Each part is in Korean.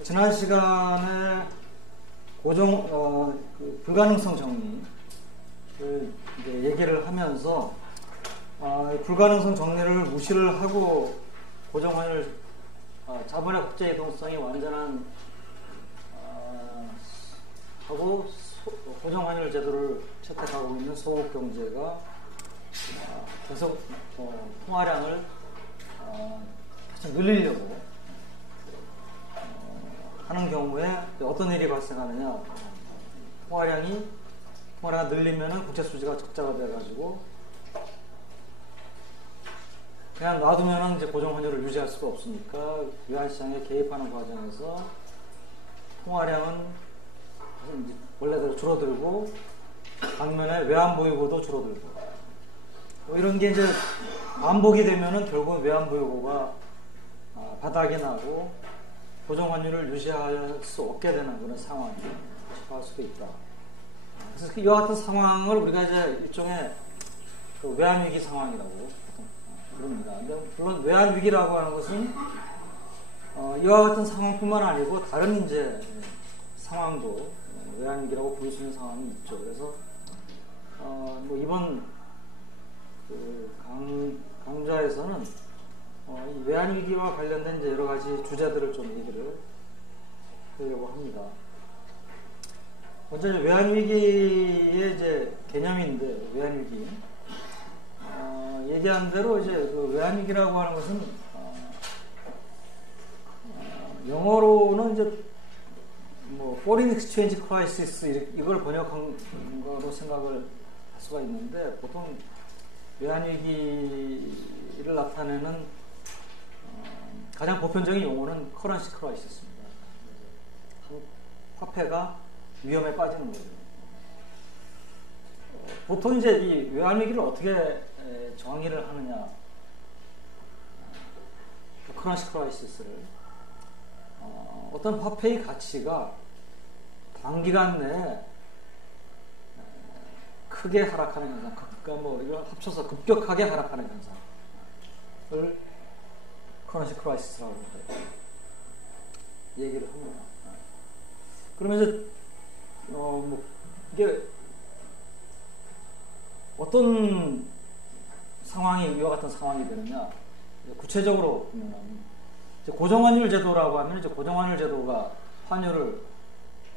지난 시간에 그 불가능성 정리를 이제 얘기를 하면서 불가능성 정리를 무시를 하고 고정환율 자본의 국제 이동성이 완전한 하고 고정환율 제도를 채택하고 있는 소국 경제가 계속 통화량을 계속 늘리려고 하는 경우에 어떤 일이 발생하느냐. 통화량이 늘리면은 국채 수지가 적자가 돼가지고 그냥 놔두면은 이제 고정 환율을 유지할 수가 없으니까 외환시장에 개입하는 과정에서 통화량은 원래대로 줄어들고 반면에 외환 보유고도 줄어들고 이런 게 이제 반복이 되면은 결국 외환 보유고가 바닥이 나고 고정 환율을 유지할 수 없게 되는 그런 상황이 발생할 수도 있다. 그래서 이와 같은 상황을 우리가 이제 일종의 그 외환 위기 상황이라고 부릅니다. 근데 물론 외환 위기라고 하는 것은 이와 같은 상황뿐만 아니고 다른 이제 상황도 외환 위기라고 부를 수 있는 상황이 있죠. 그래서 뭐 이번 그 강좌에서는 이 외환 위기와 관련된 이제 여러 가지 주제들을 좀 얘기를 하려고 합니다. 먼저 외환 위기의 이제 개념인데 외환 위기 얘기한 대로 이제 그 외환 위기라고 하는 것은 영어로는 이제 뭐 foreign exchange crisis 이걸 번역한 거로 생각을 할 수가 있는데 보통 외환 위기를 나타내는 가장 보편적인 용어는 currency crisis입니다. 화폐가 위험에 빠지는 거죠. 보통 이제 이 외환 위기를 어떻게 정의를 하느냐? currency crisis를 어떤 화폐의 가치가 단기간 내에 크게 하락하는 현상, 그러니까 뭐 이거 합쳐서 급격하게 하락하는 현상을 커런시 크라이시스라고 얘기를 합니다. 그러면 이제 뭐 이게 어떤 상황이 이와 같은 상황이 되느냐? 구체적으로 보면 고정환율 제도라고 하면 이제 고정환율 제도가 환율을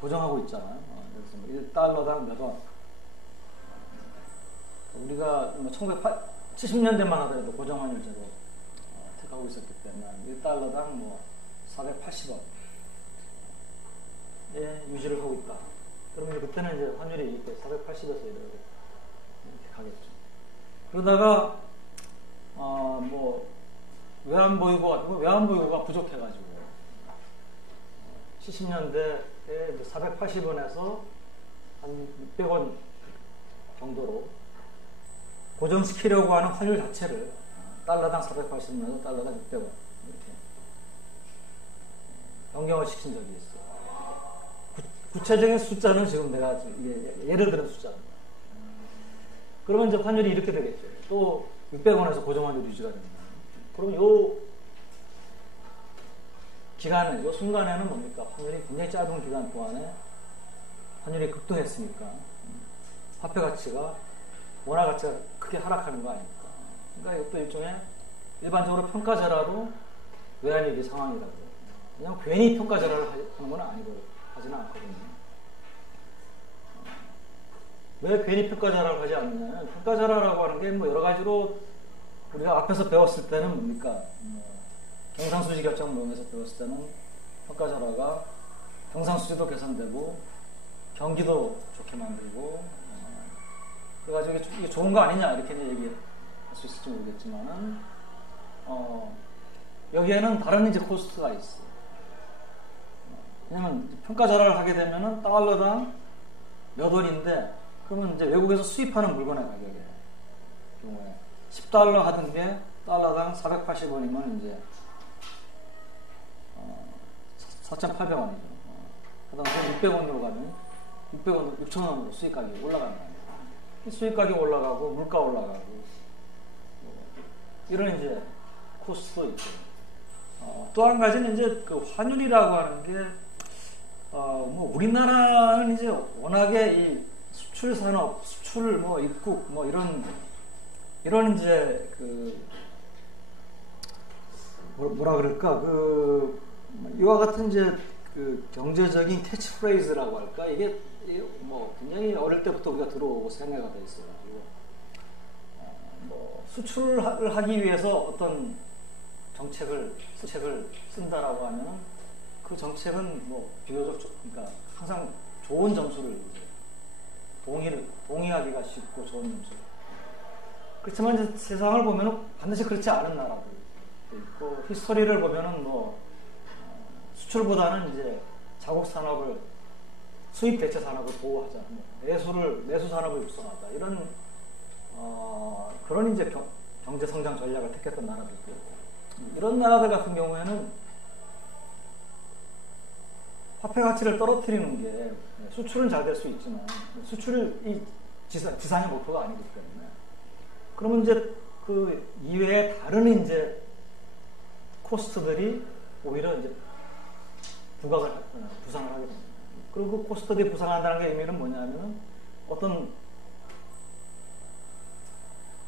고정하고 있잖아요. 그래서 1달러당 몇 원. 우리가 1970년대만 하더라도 고정환율 제도 택하고 있었기 때문에 1달러당 뭐 480원에 유지를 하고 있다. 그러면 그때는 이제 환율이 이렇게 480에서 이렇게 가겠죠. 그러다가 뭐 외환 보유고가 부족해가지고 70년대에 480원에서 한 600원 정도로 고정시키려고 하는 환율 자체를 달러당 480원에서 달러당 600원 이렇게 변경을 시킨 적이 있어요. 구체적인 숫자는 지금 내가 예를 들은 숫자입니다. 그러면 이제 환율이 이렇게 되겠죠. 또 600원에서 고정환율 유지가 됩니다. 그럼 요 기간에, 요 순간에는 뭡니까? 환율이 굉장히 짧은 기간 동안에 환율이 급등했으니까 화폐 가치가 원화 가치가 크게 하락하는 거 아닙니까? 그러니까 이것도 일종의 일반적으로 평가절하로 외환위기 상황이라고. 그냥 괜히 평가절하를 하는 건 아니고 하지는 않거든요. 왜 괜히 평가절하를 하지 않느냐면 평가절하라고 하는 게 뭐 여러 가지로 우리가 앞에서 배웠을 때는 뭡니까? 경상수지 결정 모형에서 배웠을 때는 평가절하가 경상수지도 개선되고 경기도 좋게 만들고 그래가지고 이게 좋은 거 아니냐 이렇게 얘기할 수 있을지 모르겠지만은 여기에는 다른 이제 코스트가 있어. 왜냐면 평가절하를 하게 되면은 달러당 몇 원인데 그러면 이제 외국에서 수입하는 물건의 가격에 경우에 10달러 하던 게 달러당 480원이면 이제 4,800원이죠. 그다음에 600원으로 가면 6,000원으로 수입 가격이 올라가는 거예요. 수입 가격 올라가고 물가 올라가고 이런 이제 코스트도 있고 또 한 가지는 이제 그 환율이라고 하는 게, 뭐 우리나라는 이제 워낙에 이 수출 산업, 수출 뭐 입국 뭐 이런 이제 그 뭐라 그럴까, 그 이와 같은 이제 그 경제적인 캐치프레이즈라고 할까, 이게 뭐 굉장히 어릴 때부터 우리가 들어오고 생애가 돼 있어가지고, 뭐 수출을 하기 위해서 어떤 정책을 쓴다라고 하면은 그 정책은 뭐 비교적 그러니까 항상 좋은 점수를 동의하기가 쉽고 좋은 점수. 그렇지만 이제 세상을 보면은 반드시 그렇지 않은 나라들 있고, 히스토리를 보면은 뭐 수출보다는 이제 자국 산업을, 수입 대체 산업을 보호하자, 내수 산업을 육성하자, 이런 그런 이제 경제 성장 전략을 택했던 나라들도 있고, 이런 나라들 같은 경우에는 화폐 가치를 떨어뜨리는 게, 수출은 잘 될 수 있지만 수출이 지상의 목표가 아니기 때문에, 그러면 이제 그 이외에 다른 이제 코스트들이 오히려 이제 부상을 하게 됩니다. 그리고 그 코스트들이 부상한다는 게 의미는 뭐냐면은, 어떤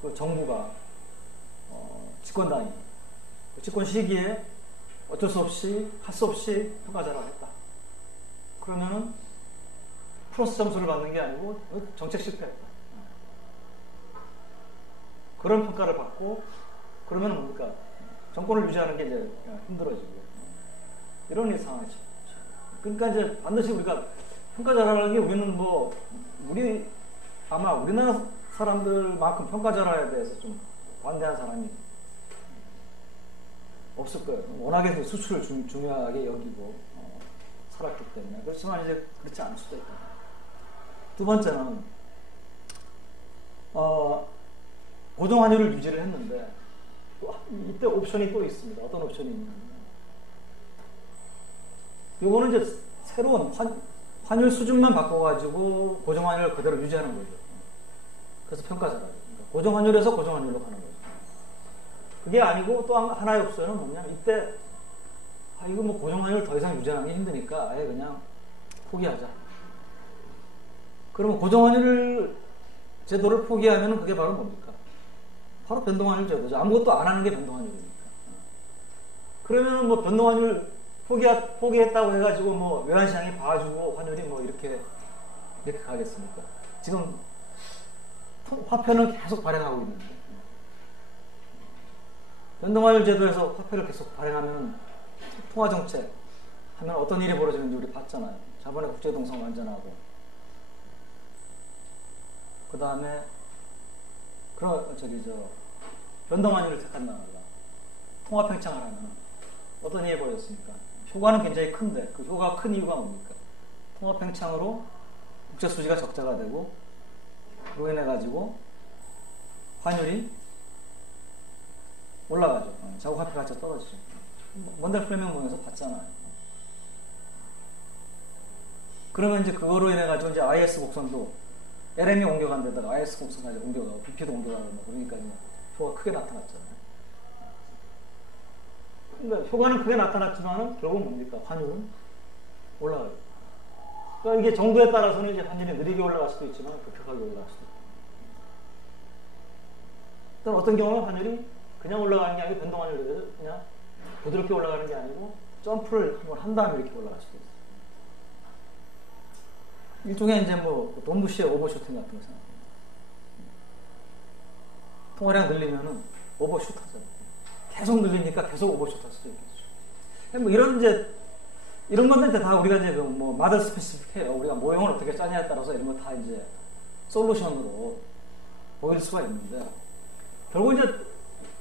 그 정부가 집권당이 집권 시기에 어쩔 수 없이 할 수 없이 평가자를 했다. 그러면은 플러스 점수를 받는 게 아니고 정책 실패했다. 그런 평가를 받고, 그러면 뭡니까? 정권을 유지하는 게 이제 힘들어지고, 이런 상황이죠. 그러니까 이제 반드시 우리가 평가자라는 게, 우리는 뭐 아마 우리나라 사람들만큼 평가자라에 대해서 좀 반대하는 사람이 없을 거예요. 워낙에 수출을 중요하게 여기고 살았기 때문에. 그렇지만 이제 그렇지 않을 수도 있다. 두 번째는 고정환율을 유지를 했는데, 이때 옵션이 또 있습니다. 어떤 옵션이 있냐면, 요거는 이제 새로운 환율 수준만 바꿔가지고 고정환율을 그대로 유지하는 거죠. 그래서 평가자라고. 그러니까 고정환율에서 고정환율로 가는 거죠. 그게 아니고 또 하나의 옵션은 뭐냐면, 이때 이거 뭐 고정환율을 더 이상 유지하는 게 힘드니까 아예 그냥 포기하자. 그러면 고정환율 제도를 포기하면 그게 바로 뭡니까? 바로 변동환율 제도죠. 아무것도 안 하는 게 변동환율이니까. 그러면 뭐 변동환율 포기했다고 해가지고 뭐 외환시장이 봐주고 환율이 뭐 이렇게 가겠습니까? 지금 화폐는 계속 발행하고 있는데, 변동환율 제도에서 화폐를 계속 발행하면 통화정책 하면 어떤 일이 벌어지는지 우리 봤잖아요. 자본의 국제동성 완전하고, 그 다음에 변동환율을 택한 나라가 통화팽창을 하면 어떤 일이 벌어졌습니까? 효과는 굉장히 큰데, 그 효과가 큰 이유가 뭡니까? 통화팽창으로 국제수지가 적자가 되고, 그로 인해 가지고 환율이 올라가죠. 자국 화폐 가치가 떨어지죠. 먼델 프레미엄 모여서 봤잖아요. 그러면 이제 그거로 인해 가지고 이제 IS 곡선도 LM이 옮겨간 데다가 IS 곡선까지 옮겨가고 BP도 옮겨가고, 그러니까 이제 효과가 크게 나타났잖아요. 그러니까 효과는 크게 나타났지만은 결국은 뭡니까? 환율은 올라가요. 그러니까 이게 정도에 따라서는 이제 환율이 느리게 올라갈 수도 있지만 급격하게 올라갈 수도 있고. 또 어떤 경우는 환율이 그냥 올라가는 게 아니고 변동환율이 그냥 부드럽게 올라가는 게 아니고 점프를 한번 한 다음에 이렇게 올라갈 수도 있어요. 일종의 이제 뭐 돈부시의 오버슈팅 같은 거 생각합니다. 통화량 늘리면은 오버슈트 하잖아요. 계속 늘리니까 계속 오버슈트 할 수도 있겠죠. 뭐 이런 건데 다 우리가 이제 뭐 마더 스페시픽해요. 우리가 모형을 어떻게 짜냐에 따라서 이런 거 다 이제 솔루션으로 보일 수가 있는데, 결국 이제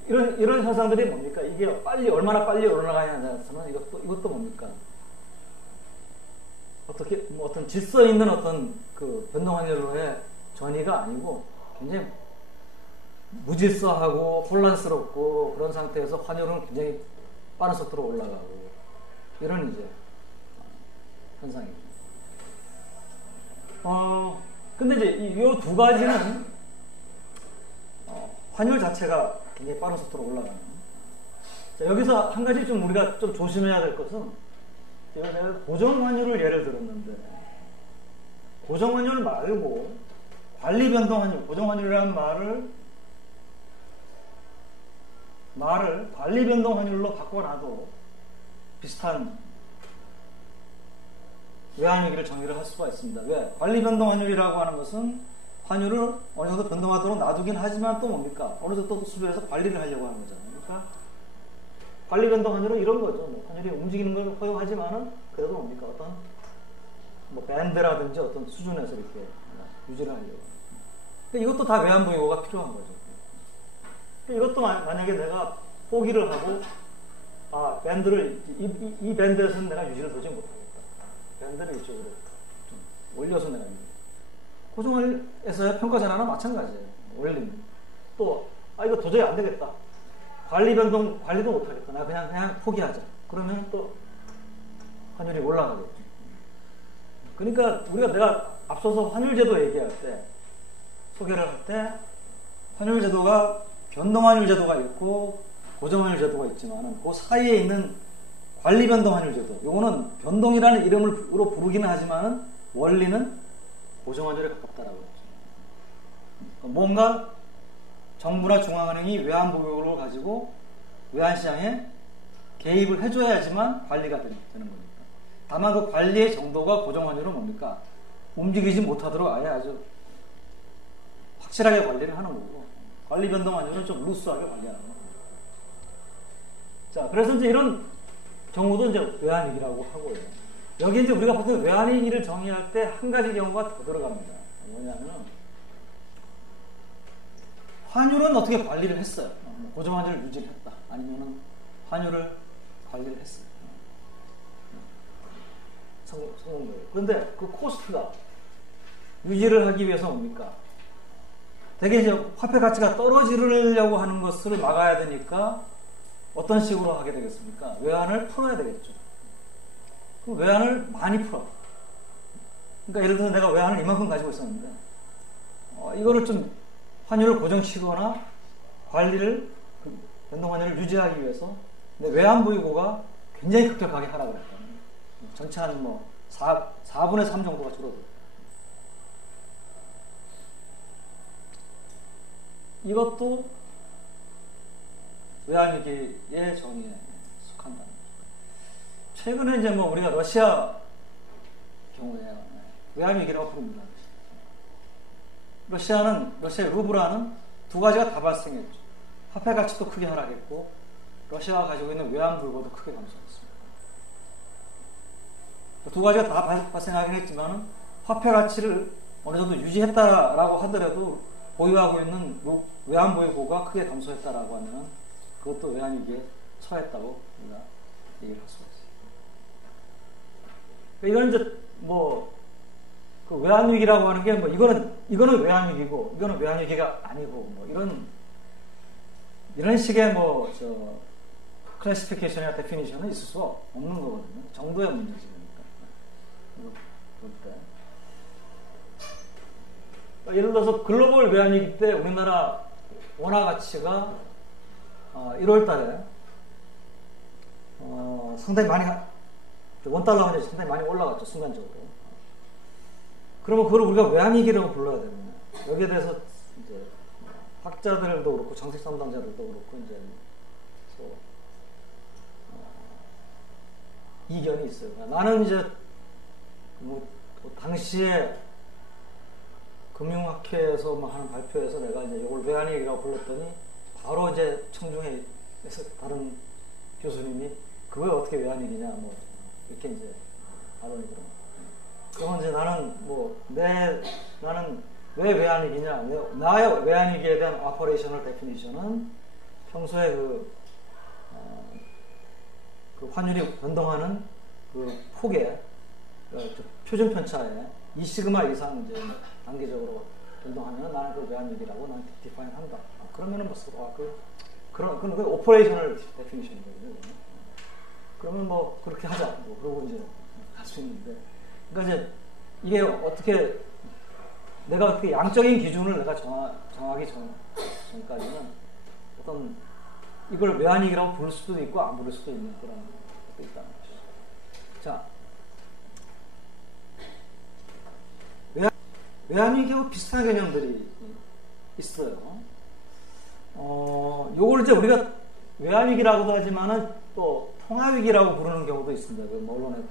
이런 현상들이 뭡니까? 이게 얼마나 빨리 올라가냐에 따라서는 이것도 뭡니까? 어떤 질서 있는 어떤 그 변동환율로의 전이가 아니고, 굉장히 무질서하고 혼란스럽고, 그런 상태에서 환율은 굉장히 빠른 속도로 올라가고, 이런 이제 현상입니다. 근데 이제 이 두 가지는 환율 자체가 굉장히 빠른 속도로 올라가는, 자, 여기서 한 가지 좀 우리가 좀 조심해야 될 것은, 제가 고정환율을 예를 들었는데, 고정환율 말고 관리변동환율, 고정환율이라는 말을 관리변동환율로 바꿔놔도 비슷한 외환위기를 정의를 할 수가 있습니다. 왜? 관리변동환율이라고 하는 것은 환율을 어느 정도 변동하도록 놔두긴 하지만 또 뭡니까? 어느 정도 수준에서 관리를 하려고 하는 거잖아요. 그러니까 관리변동환율은 이런 거죠. 뭐 환율이 움직이는 걸 허용하지만은 그래도 뭡니까? 어떤 뭐 밴드라든지 어떤 수준에서 이렇게 유지를 하려고. 그러니까 이것도 다 외환보유고가 필요한 거죠. 그러니까 이것도 만약에 내가 포기를 하고 밴드를 이 밴드에서는 내가 유지를 도저히 못하겠다. 밴드를 이쪽으로 좀 올려서 내가 고정에서의 평가 전환은 마찬가지예요. 올리는. 또 이거 도저히 안 되겠다. 관리도 못하겠다. 나 그냥 포기하자. 그러면 또 환율이 올라가겠죠. 그러니까 내가 앞서서 환율제도 얘기할 때, 소개를 할 때, 환율제도가 변동환율제도가 있고 고정환율제도가 있지만 그 사이에 있는 관리변동환율제도, 요거는 변동이라는 이름으로 부르기는 하지만 원리는 고정환율에 가깝다라고 했죠. 뭔가 정부나 중앙은행이 외환보유고를 가지고 외환시장에 개입을 해줘야지만 관리가 되는 겁니다. 다만 그 관리의 정도가 고정환율은 뭡니까? 움직이지 못하도록 아주 확실하게 관리를 하는 거고, 관리변동환율은 좀 루스하게 관리하는 거고. 자, 그래서 이제 이런 경우도 이제 외환위기라고 하고요. 여기 이제 우리가 보통 외환위기를 정의할 때 한 가지 경우가 더 들어갑니다. 뭐냐면, 환율은 어떻게 관리를 했어요. 고정환율을 유지를 했다. 아니면은 환율을 관리를 했어요. 성공적으로. 그런데 그 코스트가 유지를 하기 위해서 뭡니까? 되게 이제 화폐 가치가 떨어지려고 하는 것을 막아야 되니까 어떤 식으로 하게 되겠습니까? 외환을 풀어야 되겠죠. 그 외환을 많이 풀어. 그러니까 예를 들어서 내가 외환을 이만큼 가지고 있었는데, 이거를 좀 환율을 고정시키거나 관리를, 변동환율을 유지하기 위해서 내 외환 보유고가 굉장히 급격하게 하락을 했다. 전체 한 4분의 3 정도가 줄어들어요. 이것도 외환위기의 정의에 속한다. 최근에 이제 우리가 러시아 경우에 외환위기라고 부릅니다. 러시아의 루블화는 두 가지가 다 발생했죠. 화폐 가치도 크게 하락했고, 러시아가 가지고 있는 외환 보유고도 크게 감소했습니다. 두 가지가 다 발생하긴 했지만, 화폐 가치를 어느 정도 유지했다라고 하더라도, 보유하고 있는 외환 보유고가 크게 감소했다라고 하면, 그것도 외환위기에 처했다고 우리가 얘기를 할 수가 있어요. 이건 이제 그 외환위기라고 하는 게 이거는 외환위기고, 이거는 외환위기가 아니고, 이런 식의 클래시피케이션이나 데피니션은 있을 수가 없는 거거든요. 정도의 문제지. 예를 들어서 글로벌 외환위기 때 우리나라 원화 가치가 1월 달에 상당히 많이, $1 환율이 상당히 많이 올라갔죠, 순간적으로. 그러면 그걸 우리가 외환위기라고 불러야 되거든요. 여기에 대해서 이제 학자들도 그렇고 정책 담당자들도 그렇고 이제 이견이 있어요. 나는 이제 당시에 금융학회에서 하는 발표에서 내가 이제 이걸 외환위기라고 불렀더니 바로 이제 청중회에서 다른 교수님이 그걸 어떻게 외환위기냐 이렇게 이제 발언이 들어요. 그러면 이제 나는 왜 외환위기냐? 나의 외환위기에 대한 오퍼레이셔널 데피니션은 평소에 그 환율이 변동하는 그 폭의 표준 편차에 2시그마 이상 이제 단기적으로 변동하면 나는 그 외환위기라고 나는 디파인 한다. 그러면은 그건 오퍼레이셔널 데피니션이거든요. 그러면 그렇게 하자. 그러고 이제 할 수 있는데. 그러니까 이제 이게 내가 어떻게 양적인 기준을 내가 정하기 전까지는 어떤 이걸 외환위기라고 부를 수도 있고 안 부를 수도 있는 그런 것도 있다는 거죠. 자, 외환위기하고 비슷한 개념들이 있어요. 요걸 이제 우리가 외환위기라고도 하지만은 또 통화위기라고 부르는 경우도 있습니다. 뭐 언론에.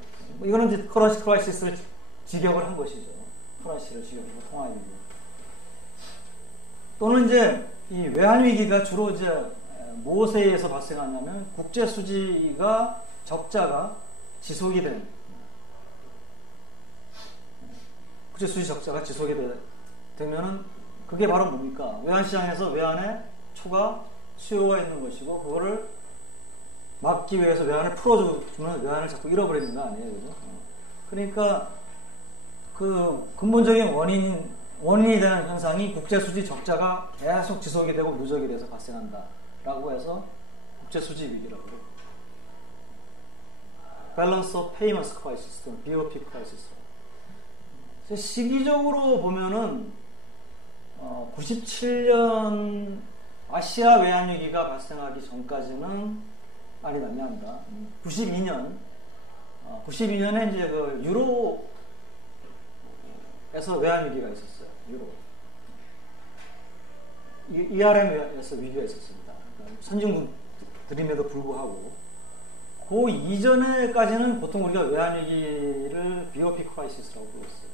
이거는 이제 커런시 크라이시스를 직역을 한 것이죠. 커런시를 직역하고 통화위기. 또는 이제 이 외환위기가 주로 이제 무엇에 의해서 발생하냐면 국제수지가 적자가 지속이 된 국제수지 적자가 지속이 되면은 그게 바로 뭡니까? 외환시장에서 외환에 초과 수요가 있는 것이고 그거를 막기 위해서 외환을 풀어주면 외환을 자꾸 잃어버리는 거 아니에요, 그죠? 그러니까 그 근본적인 원인이 되는 현상이 국제수지 적자가 계속 지속이 되고 누적이 돼서 발생한다라고 해서 국제수지 위기라고 그래요. Balance of Payments Crisis 또는 BOP Crisis. 시기적으로 보면은 97년 아시아 외환위기가 발생하기 전까지는 아니다, 미안합니다. 92년에 이제 그 유로에서 외환위기가 있었어요. 유로. ERM에서 위기가 있었습니다. 선진국들임에도 불구하고 그 이전에까지는 보통 우리가 외환위기를 BOP 크라이시스라고 불렀어요.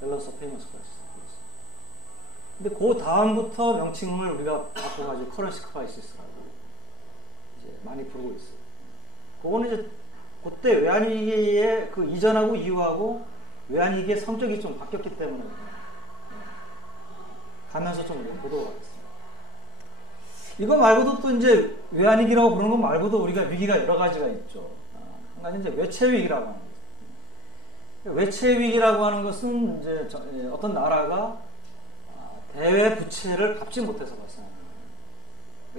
밸런스 오브 페이먼트 크라이시스. 근데 그 다음부터 명칭을 우리가 바꿔가지고 커런시 크라이시스라고 이제 많이 부르고 있어요. 그거는 이제 그때 외환위기의 그 이전하고 이후하고 외환위기의 성격이 좀 바뀌었기 때문에 가면서 좀 우리가 보도록 하겠습니다. 이거 말고도 또 이제 외환위기라고 부르는 것 말고도 우리가 위기가 여러 가지가 있죠. 한 가지 이제 외채위기라고 하는 거죠. 외채위기라고 하는 것은 이제 어떤 나라가 대외 부채를 갚지 못해서 발생하는 거예요.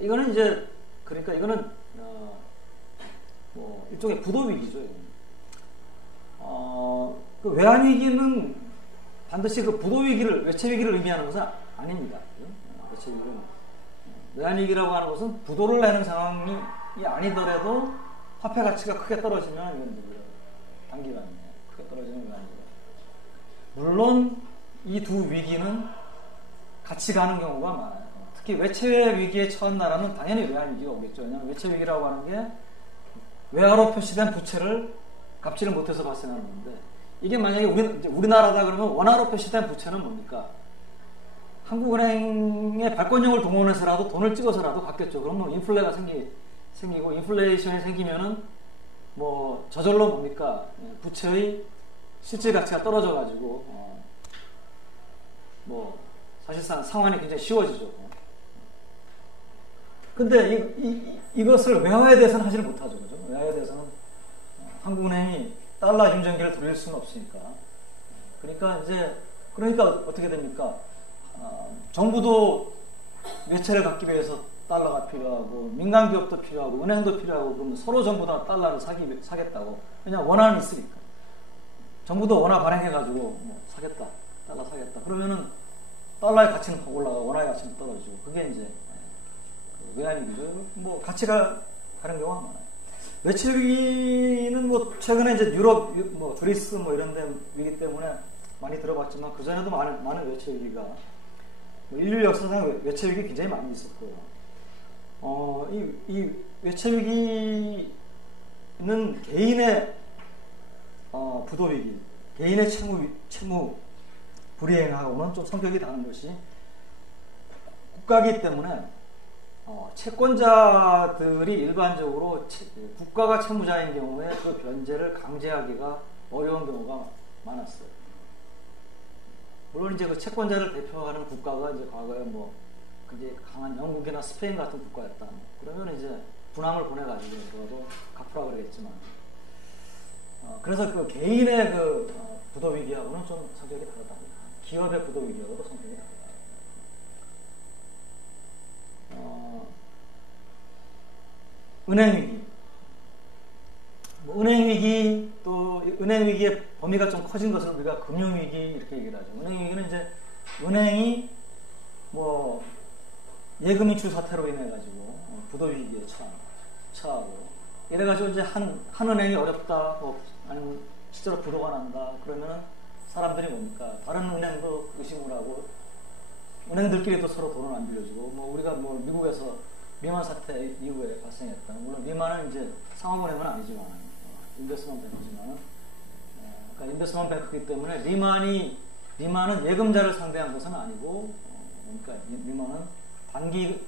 이거는 이제 그러니까 이거는 뭐 일종의 부도위기죠. 그 외환위기는 반드시 그 부도위기를 외채위기를 의미하는 것은 아닙니다. 외환위기라고 하는 것은 부도를 내는 상황이 아니더라도 화폐 가치가 크게 떨어지면 이건 단기간에 크게 떨어지는 외환위기. 물론 이 두 위기는 같이 가는 경우가 많아요. 특히 외채 위기에 처한 나라는 당연히 외환위기가 오겠죠. 왜냐하면 외채 위기라고 하는 게 외화로 표시된 부채를 갚지를 못해서 발생하는 건데 이게 만약에 우리나라다 그러면 원화로 표시된 부채는 뭡니까? 한국은행의 발권력을 동원해서라도 돈을 찍어서라도 갚겠죠. 그러면 인플레가 생기고 인플레이션이 생기면은 뭐 저절로 뭡니까? 부채의 실질 가치가 떨어져가지고 뭐 사실상 상환이 굉장히 쉬워지죠. 근데 이것을 외화에 대해서는 하지를 못하죠. 그죠? 외화에 대해서는 한국은행이 달러 힘전기를 돌릴 수는 없으니까. 그러니까 어떻게 됩니까? 정부도 외채를 갖기 위해서 달러가 필요하고 민간 기업도 필요하고 은행도 필요하고 그러면 서로 전부 다 달러를 사겠다고. 왜냐하면 원화는 있으니까. 정부도 원화 발행해가지고 뭐 사겠다. 달러 사겠다. 그러면은 달러의 가치는 확 올라가고 원화의 가치는 떨어지고 그게 이제 외환위기죠. 뭐 가치가 다른 경우가 많아요. 외채 위기는 뭐 최근에 이제 유럽, 뭐 그리스 뭐 이런 데 위기 때문에 많이 들어봤지만 그 전에도 많은 외채 위기가 인류 역사상 외채 위기 굉장히 많이 있었고요. 이 외채 위기는 개인의 부도 위기, 개인의 채무 불이행하고는 좀 성격이 다른 것이 국가이기 때문에 채권자들이 일반적으로 국가가 채무자인 경우에 그 변제를 강제하기가 어려운 경우가 많았어요. 물론 이제 그 채권자를 대표하는 국가가 이제 과거에 뭐 굉장히 강한 영국이나 스페인 같은 국가였다. 그러면 이제 분함을 보내가지고 그래도 갚으라 그러겠지만, 그래서 그 개인의 그 부도 위기하고는 좀 성격이 다르다. 기업의 부도 위기하고도 성격이 다르다. 은행 위기. 은행 위기, 또 은행 위기의 범위가 좀 커진 것을 우리가 금융 위기 이렇게 얘기를 하죠. 은행 위기는 이제 은행이 뭐 예금 인출 사태로 인해 가지고 부도 위기에 처하고 이래가지고 이제 한 은행이 어렵다, 뭐 아니면 실제로 부도가 난다 그러면은 사람들이 뭡니까? 다른 은행도 의심을 하고 은행들끼리도 서로 돈을 안 빌려주고 뭐 우리가 뭐 미국에서 리만 사태 이후에 발생했다. 물론 리만은 이제 상업은행은 아니지만 인베스트먼트 뱅크지만 그러니까 인베스트먼트 뱅크이기 때문에 리만은 예금자를 상대한 것은 아니고 그러니까 리만은 단기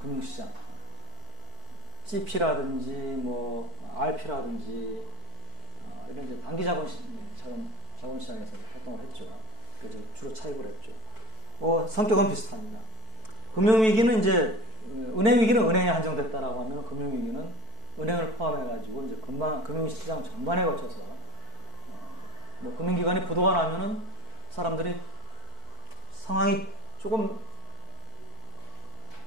금융시장 CP라든지 뭐 RP라든지 이런 이제 단기 자본시장에서 활동을 했죠. 그래서 주로 차입을 했죠. 성격은 비슷합니다. 금융위기는 이제 은행위기는 은행에 한정됐다라고 하면 금융위기는 은행을 포함해가지고 이제 금융시장 전반에 거쳐서 뭐 금융기관이 부도가 나면은 사람들이 상황이 조금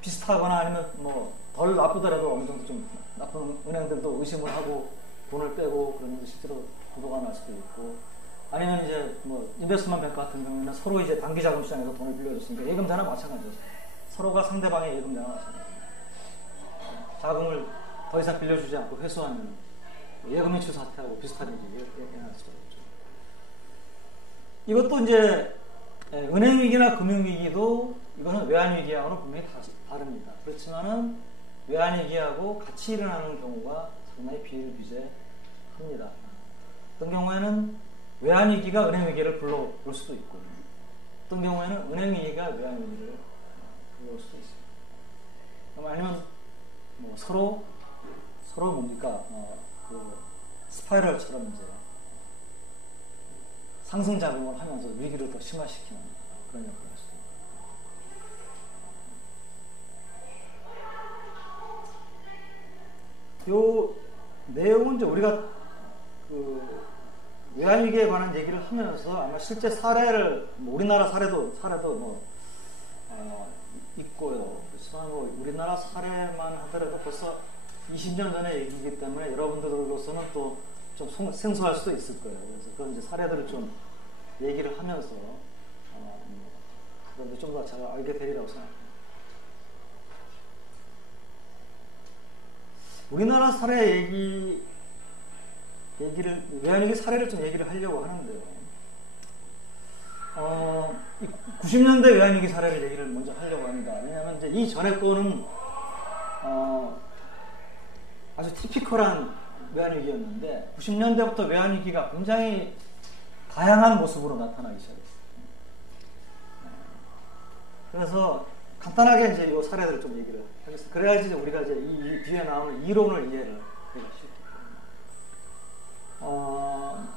비슷하거나 아니면 뭐 덜 나쁘더라도 어느 정도 좀 나쁜 은행들도 의심을 하고 돈을 빼고 그러면서 실제로 부도가 날 수도 있고 아니면 이제 뭐 인베스트먼트 뱅크 같은 경우에는 서로 이제 단기 자금 시장에서 돈을 빌려줬으니까 예금자나 마찬가지죠. 서로가 상대방의 예금자나 마찬가지입니다. 자금을 더 이상 빌려주지 않고 회수하면 예금 인출 사태하고 비슷한 일이 일어날 수가 있죠. 이것도 이제 은행 위기나 금융 위기도 이거는 외환 위기하고는 분명히 다릅니다. 그렇지만은 외환 위기하고 같이 일어나는 경우가 상당히 비일비재합니다. 어떤 경우에는 외환 위기가 은행 위기를 불러올 수도 있고, 어떤 경우에는 은행 위기가 외환 위기를 불러올 수도 있습니다. 그럼 아니면 뭐 서로 뭡니까 그 스파이럴처럼 이제 상승 작용을 하면서 위기를 더 심화시키는 그런 역할을 할 수도 있고. 요 내용은 이제 우리가 그 외환위기에 관한 얘기를 하면서 아마 실제 사례를 뭐 우리나라 사례도 뭐 있고요. 그렇지만 뭐 우리나라 사례만 하더라도 벌써 20년 전의 얘기이기 때문에 여러분들로서는 또 좀 생소할 수도 있을 거예요. 그래서 그런 이제 사례들을 좀 얘기를 하면서 그런데 좀 더 잘 알게 되리라고 생각합니다. 우리나라 사례 얘기를 외환위기 사례를 좀 얘기를 하려고 하는데요. 90년대 외환위기 사례를 얘기를 먼저 하려고 합니다. 왜냐하면 이제 이 전에 거는 아주 티피컬한 외환위기였는데 90년대부터 외환위기가 굉장히 다양한 모습으로 나타나기 시작했어요. 그래서 간단하게 이제 이 사례들을 좀 얘기를 하겠습니다. 그래야지 우리가 이제 이 뒤에 나오는 이론을 이해를 하기가 쉽겠습니다.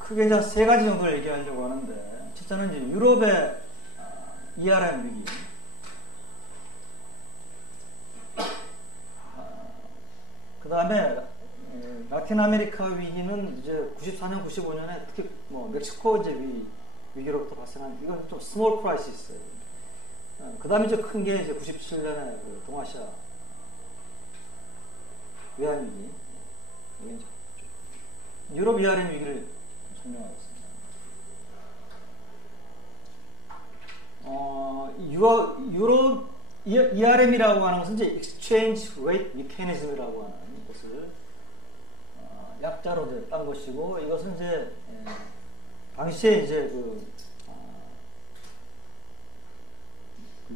크게 이제 세 가지 정도를 얘기하려고 하는데, 첫째는 이제 유럽의 ERM 위기. 그 다음에 라틴 아메리카 위기는 이제 94년, 95년에 특히 뭐 멕시코 이제 위기로부터 발생한 이건 좀 스몰 크라이시스. 그 다음에 이제 큰 게 이제 97년에 그 동아시아 외환위기. 유럽 ERM 위기를 설명하겠습니다. 유럽 ERM이라고 하는 것은 이제 Exchange Rate Mechanism이라고 하는 것을 약자로 이제 딴 것이고, 이것은 이제 당시에 이제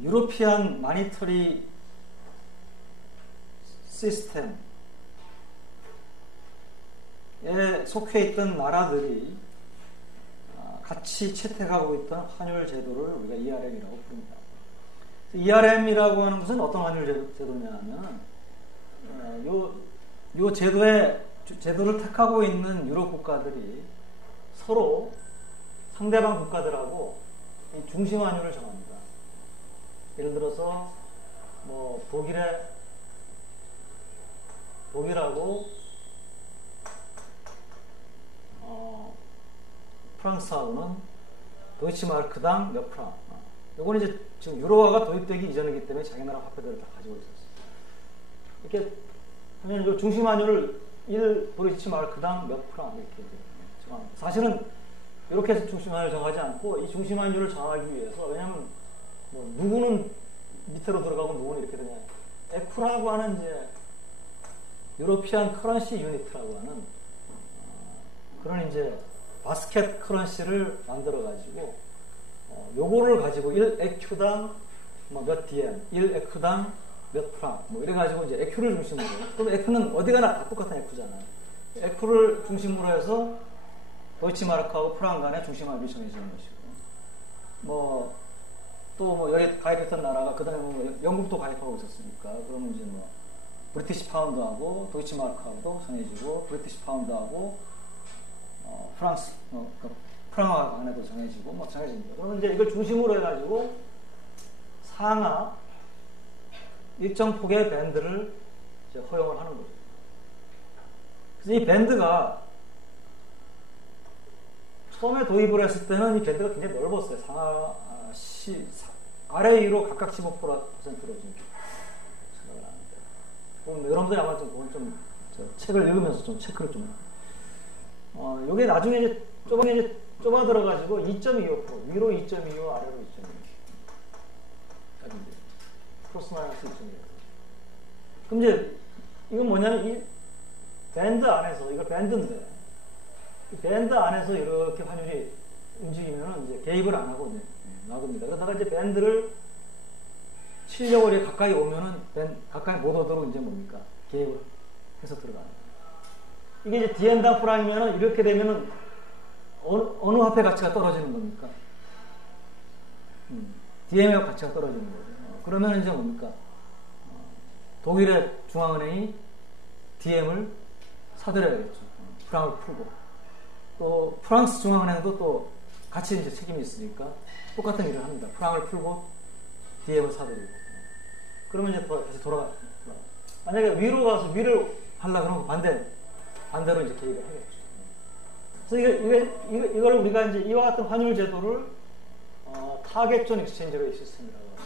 유로피안 마니터리 시스템에 속해 있던 나라들이 같이 채택하고 있던 환율 제도를 우리가 ERM이라고 부릅니다. ERM이라고 하는 것은 어떤 환율 제도냐면 요 제도를 택하고 있는 유럽 국가들이 서로 상대방 국가들하고 중심 환율을 정합니다. 예를 들어서 뭐 독일하고 프랑스하고는 도이치마르크당 몇 프랑. 이거는 이제 지금 유로화가 도입되기 이전이기 때문에 자기 나라 화폐들을 다 가지고 있었어요. 이렇게 하면 이 중심 환율을 1 도이치마르크당 몇 프랑 이렇게 정합니다. 사실은 이렇게 해서 중심 환율을 정하지 않고 이 중심 환율을 정하기 위해서, 왜냐하면 뭐 누구는 밑으로 들어가고 노은이 이렇게 되냐. 에쿠라고 하는 이제 유로피안 커런시 유니트라고 하는 그런 이제 바스켓 커런시를 만들어 가지고 요거를 가지고 1에큐당 뭐 몇 DM, 1에큐당 몇 프랑 뭐 이래 가지고 이제 에큐를 중심으로, 그럼 에큐는 어디 가나 다 똑같은 에큐잖아요. 에큐를 중심으로 해서 도이치마르크하고 프랑 간의 중심합이 정해지는 것이고, 뭐 또 뭐 여기 가입했던 나라가 그다음에 뭐 영국도 가입하고 있었으니까 그러면 이제 뭐 브리티시 파운드하고 도이치마르크하고도 정해지고, 브리티시 파운드하고 프랑스 프랑화 간에도 정해지고 뭐 정해집니다. 그러면 이제 이걸 중심으로 해가지고 상하 일정 폭의 밴드를 이제 허용을 하는 거죠. 그래서 이 밴드가 처음에 도입을 했을 때는 이 밴드가 굉장히 넓었어요. 상하 아래 위로 각각 15%로 지금 생각을 하는데, 그럼 여러분들이 아마 좀 그건 좀 책을 읽으면서 좀 체크를 좀 요게 나중에 이제 좁아 들어가지고 2.25% 위로 2.25 아래로 2.25 플러스 마이너스 2.25. 그럼 이제 이건 뭐냐면 이 밴드 안에서, 이거 밴드인데 이 밴드 안에서 이렇게 환율이 움직이면은 이제 개입을 안 하고 이제 놔둡니다. 그러다가 이제 밴드를 치려고 이렇게 가까이 오면은 가까이 못 오도록 이제 뭡니까? 개입을 해서 들어가는 거예요. 이게 이제 DM당 프랑이면은 이렇게 되면은 어느 화폐 가치가 떨어지는 겁니까? DM의 가치가 떨어지는 거죠. 그러면 이제 뭡니까? 독일의 중앙은행이 DM을 사들여야겠죠. 프랑을 풀고. 또 프랑스 중앙은행도 또 같이 이제 책임이 있으니까 똑같은 일을 합니다. 프랑을 풀고 DM을 사들이고. 그러면 이제 다시 돌아가. 만약에 위로 가서 위를 하려고 그러면 반대로 이제 개입을 하겠죠. 그래서 이걸 우리가 이제 이와 같은 환율 제도를 타겟존 익스체인지 레이트 시스템이라고 합니다.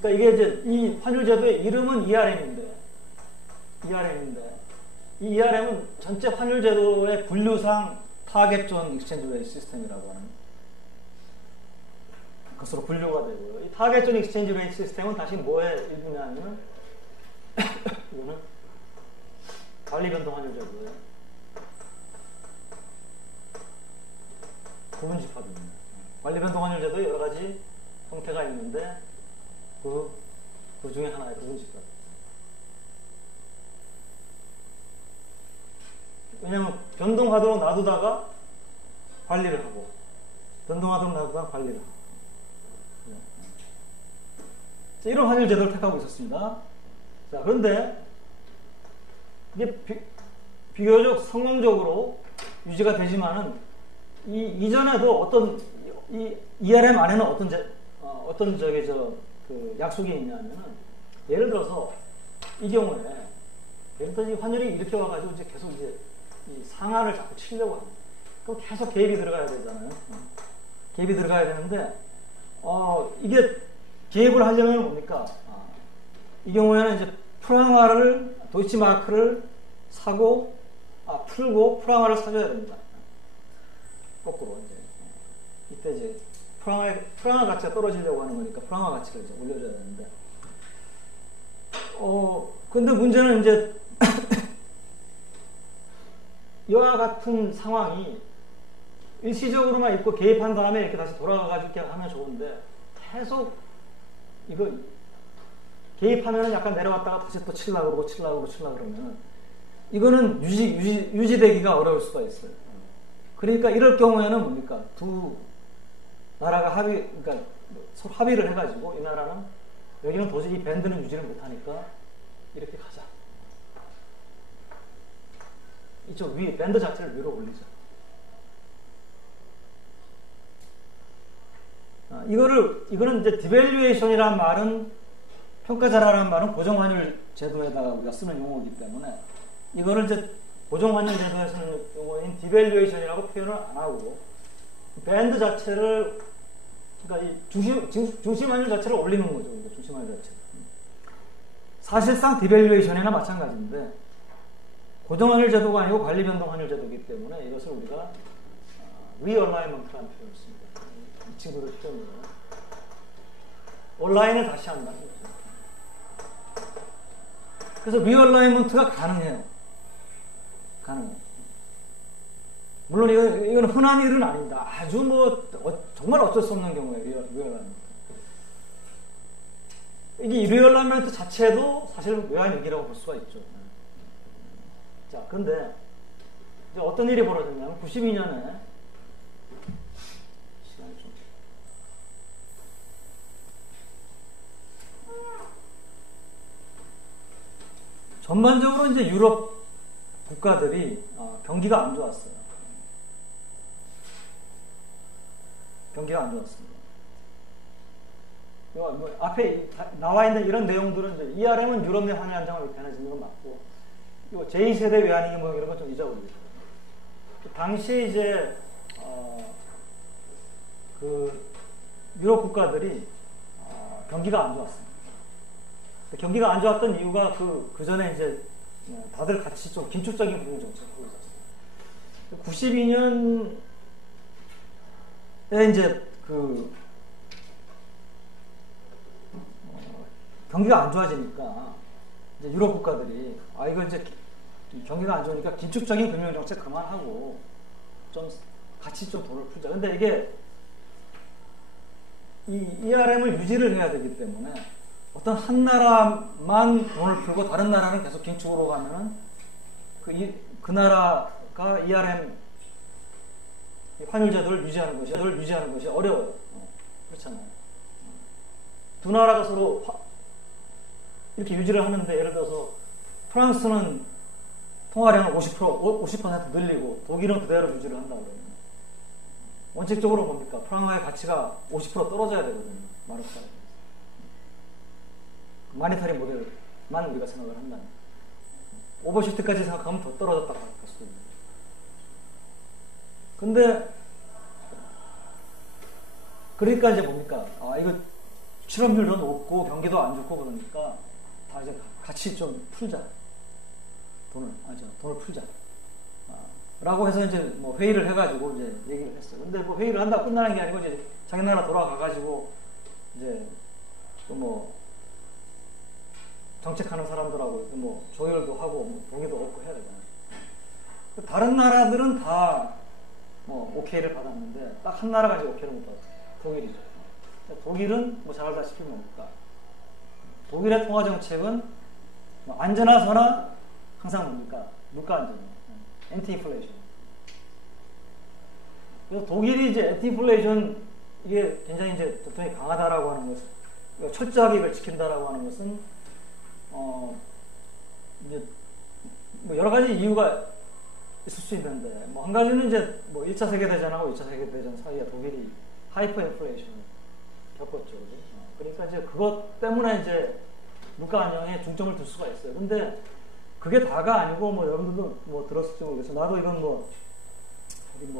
그러니까 이게 이제 이 환율 제도의 이름은 ERM인데 이 ERM은 전체 환율 제도의 분류상 타겟존 익스체인지 레이트 시스템이라고 하는 것으로 분류가 되고요. 이 타겟존 익스체인지 레이트 시스템은 다시 뭐에 일부냐면 이거는 관리변동 환율 제도예요. 부분집합입니다. 관리변동 환율 제도에 여러 가지 형태가 있는데 그 중에 하나의 부분집합. 왜냐하면 변동하도록 놔두다가 관리를 하고, 변동하도록 놔두다가 관리를 하고. 자, 이런 환율 제도를 택하고 있었습니다. 자, 그런데 이게 비교적 성공적으로 유지가 되지만은 이전에도 이 ERM 안에는 어떤 그 약속이 있냐면은, 예를 들어서 이 경우에 예를 들어서 이 환율이 이렇게 와가지고 이제 계속 이제 이 상한을 자꾸 치려고 합니다. 그럼 계속 개입이 들어가야 되잖아요. 개입이 들어가야 되는데 이게 개입을 하려면 뭡니까? 이 경우에는 이제 프랑화를, 도이치마크를 풀고 프랑화를 사줘야 됩니다. 거꾸로 이제 이때 이제 프랑화 가치가 떨어지려고 하는 거니까 프랑화 가치를 이제 올려줘야 되는데, 근데 문제는 이제 이와 같은 상황이 일시적으로만 있고 개입한 다음에 이렇게 다시 돌아가가지고 이렇게 하면 좋은데, 계속 이거 개입하면은 약간 내려왔다가 다시 또 치려고 그러면은 이거는 유지되기가 어려울 수가 있어요. 그러니까 이럴 경우에는 뭡니까? 두 나라가 그러니까 서로 합의를 해가지고, 이 나라는 여기는 도저히 이 밴드는 유지를 못하니까 이렇게 가자. 이쪽 밴드 자체를 위로 올리자. 이거는 이제 디밸류에이션이라는 말은, 평가자라는 말은 고정환율 제도에다가 우리가 쓰는 용어이기 때문에 이거를 이제 고정환율 제도에 쓰는 용어인 디밸류에이션이라고 표현을 안 하고, 밴드 자체를, 그러니까 이 중심환율 자체를 올리는 거죠. 중심환율 자체. 사실상 디밸류에이션이나 마찬가지인데, 고정환율 제도가 아니고 관리변동 환율 제도이기 때문에 이것을 우리가 리얼라이먼트라는 표현을 씁니다. 이 친구들 표현으로 온라인을 다시 한다는 거죠. 그래서 리얼라이먼트가 가능해요. 가능해요. 물론 이건 흔한 일은 아닙니다. 아주 정말 어쩔 수 없는 경우에 리얼라이먼트. 이게 리얼라이먼트 자체도 사실 외환위기라고 볼 수가 있죠. 자, 근데 이제 어떤 일이 벌어졌냐면 92년에 전반적으로 이제 유럽 국가들이 경기가 안 좋았어요. 경기가 안 좋았습니다. 뭐 앞에 나와 있는 이런 내용들은 이제 ERM은 유럽 내 환율 안정을 위태해지는 건 맞고, 이거 제2세대 외환위기 뭐 이런 건 좀 잊어버리죠. 당시에 이제 그 유럽 국가들이 경기가 안 좋았습니다. 경기가 안 좋았던 이유가 그 전에 이제 다들 같이 좀 긴축적인 금융 정책을 하고 있었어요. 92년에 이제 경기가 안 좋아지니까 이제 유럽 국가들이 이거 이제 경기가 안 좋으니까 긴축적인 금융 정책 그만하고 좀 같이 좀 돈을 풀자. 근데 이게 이 ERM을 유지를 해야 되기 때문에 어떤 한 나라만 돈을 풀고 다른 나라는 계속 긴축으로 가면은 그 나라가 ERM 환율 제도를 유지하는 것이 어려워요. 그렇잖아요. 두 나라가 서로 이렇게 유지를 하는데, 예를 들어서 프랑스는 통화량을 50% 늘리고 독일은 그대로 유지를 한다고 그러면 원칙적으로 뭡니까? 프랑화의 가치가 50% 떨어져야 되거든요. 마르크가. 마니터리 모델만 우리가 생각을 한다면, 오버슈트까지 생각하면 더 떨어졌다고 할 수도 있는 거죠. 근데 그러니까 이제 뭡니까? 이거 실업률도 높고 경기도 안 좋고 그러니까 다 이제 같이 좀 풀자. 돈을 풀자. 라고 해서 이제 뭐 회의를 해가지고 이제 얘기를 했어요. 근데 뭐 회의를 한다고 끝나는 게 아니고 이제 자기 나라 돌아가가지고 이제 또 뭐 정책하는 사람들하고 뭐 조율도 하고 뭐 동의도 얻고 해야 되잖아요. 다른 나라들은 다 뭐 오케이를 받았는데 딱 한 나라가 이제 오케이를 못 받았어요. 독일이죠. 독일은 뭐 잘 알다시피 뭡니까? 독일의 통화 정책은 뭐 안전하 서나 항상 뭡니까? 물가 안전, 엔티 인플레이션. 그래서 독일이 이제 엔티 인플레이션, 이게 굉장히 이제 접근이 강하다라고 하는 것은, 철저하게 이걸 지킨다라고 하는 것은 이제 뭐 여러 가지 이유가 있을 수 있는데, 뭐 한 가지는 이제 뭐 1차 세계대전하고 2차 세계대전 사이에 독일이 하이퍼 인플레이션을 겪었죠. 그러니까 이제 그것 때문에 이제 물가 안정에 중점을 둘 수가 있어요. 근데 그게 다가 아니고, 뭐 여러분들도 뭐 들었을지 모르겠어요. 나도 이건 우리